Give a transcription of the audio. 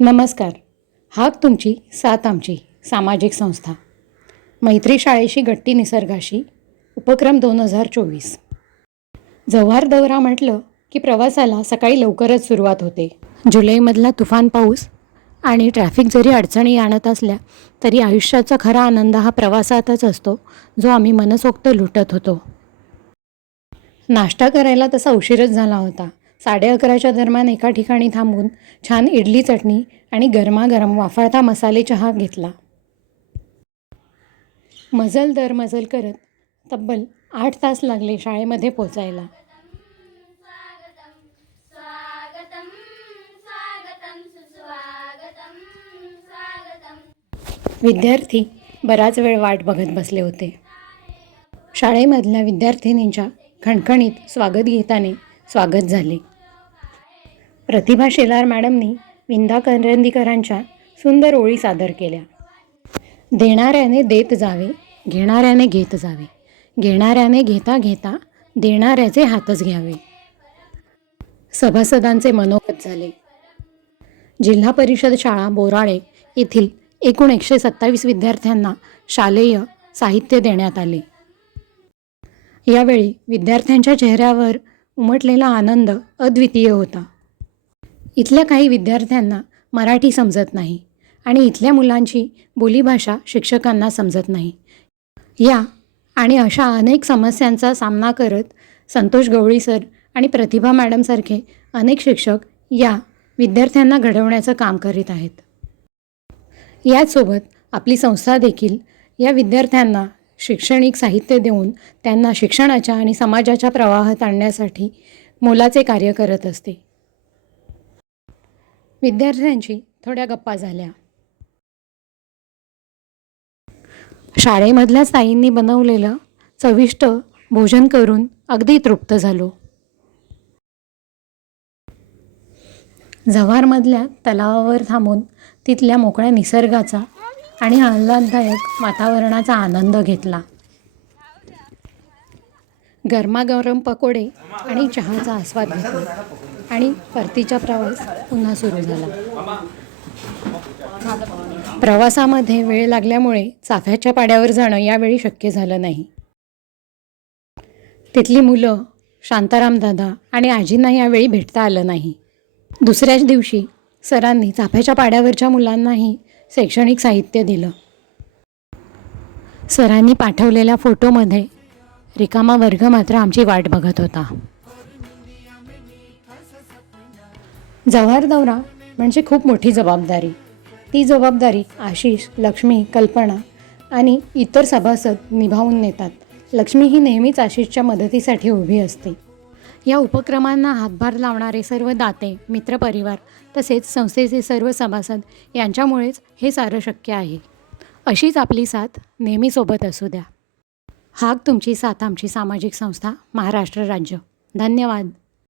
नमस्कार. हाक तुमची साथ आमची सामाजिक संस्था. मैत्री शाळेशी गट्टी निसर्गाशी उपक्रम दोन हजार चोवीस. जव्हार दौरा म्हटलं की प्रवासाला सकाळी लवकरच सुरुवात होते. जुलैमधला तुफान पाऊस आणि ट्रॅफिक जरी अडचणी आणत असल्या तरी आयुष्याचा खरा आनंद हा प्रवासातच असतो जो आम्ही मनसोक्त लुटत होतो. नाश्ता करायला तसा उशीरच झाला होता. साडे अकराच्या दरम्यान एका ठिकाणी थांबून छान इडली चटणी आणि गरमागरम वाफाळता मसाले चहा घेतला. मजल दर मजल करत तब्बल आठ तास लागले शाळेमध्ये पोचायला. विद्यार्थी बराच वेळ वाट बघत बसले होते. शाळेमधल्या विद्यार्थिनींच्या खणखणीत स्वागत गीताने स्वागत झाले. प्रतिभा शेलार मॅडमनी विंदा करंदीकरांच्या सुंदर ओळी सादर केल्या. देणाऱ्याने देत जावे घेणाऱ्याने घेत जावे. घेणाऱ्याने घेता घेता देणाऱ्याचे हातच घ्यावे. सभासदांचे मनोगत झाले. जिल्हा परिषद शाळा बोराळे येथील एकूण एकशे सत्तावीस विद्यार्थ्यांना शालेय साहित्य देण्यात आले. यावेळी विद्यार्थ्यांच्या चेहऱ्यावर उमटलेला आनंद अद्वितीय होता. इथल्या काही विद्यार्थ्यांना मराठी समजत नाही आणि इथल्या मुलांची बोलीभाषा शिक्षकांना समजत नाही. या आणि अशा अनेक समस्यांचा सामना करत संतोष गवळी सर आणि प्रतिभा मॅडमसारखे अनेक शिक्षक या विद्यार्थ्यांना घडवण्याचं काम करीत आहेत. याचसोबत आपली संस्था देखील या विद्यार्थ्यांना शैक्षणिक साहित्य देऊन त्यांना शिक्षणाच्या आणि समाजाच्या प्रवाहात आणण्यासाठी मोलाचे कार्य करत असते. विद्यार्थ्यांची थोड्या गप्पा झाल्या. शाळेमधल्या ताईंनी बनवलेलं चविष्ट भोजन करून अगदी तृप्त झालो. जव्हारमधल्या तलावावर थांबून तिथल्या मोकळ्या निसर्गाचा आणि आल्हाददायक वातावरणाचा आनंद घेतला. गरमागरम पकोडे आणि चहाचा आस्वाद घेतला. आणि परतीचा प्रवास पुन्हा सुरू झाला. प्रवासामध्ये वेळ लागल्यामुळे चाफ्याच्या पाड्यावर जाणं यावेळी शक्य झालं नाही. तिथली मुलं शांताराम दादा आणि आजींना यावेळी भेटता आलं नाही. दुसऱ्याच दिवशी सरांनी चाफ्याच्या पाड्यावरच्या मुलांनाही शैक्षणिक साहित्य दिलं. सरांनी पाठवलेल्या फोटोमध्ये रिकामा वर्ग मात्र आमची वाट बघत होता. जव्हार दौरा म्हणजे खूप मोठी जबाबदारी. ती जबाबदारी आशिष लक्ष्मी कल्पना आणि इतर सभासद निभावून नेतात. लक्ष्मी ही नेहमीच आशिषच्या मदतीसाठी उभी असते. या उपक्रमांना हातभार लावणारे सर्व दाते मित्रपरिवार तसेच संस्थेचे सर्व सभासद यांच्यामुळेच हे सारं शक्य आहे. अशीच आपली साथ नेहमी सोबत असू द्या. हाक तुमची साथ आमची सामाजिक संस्था महाराष्ट्र राज्य. धन्यवाद.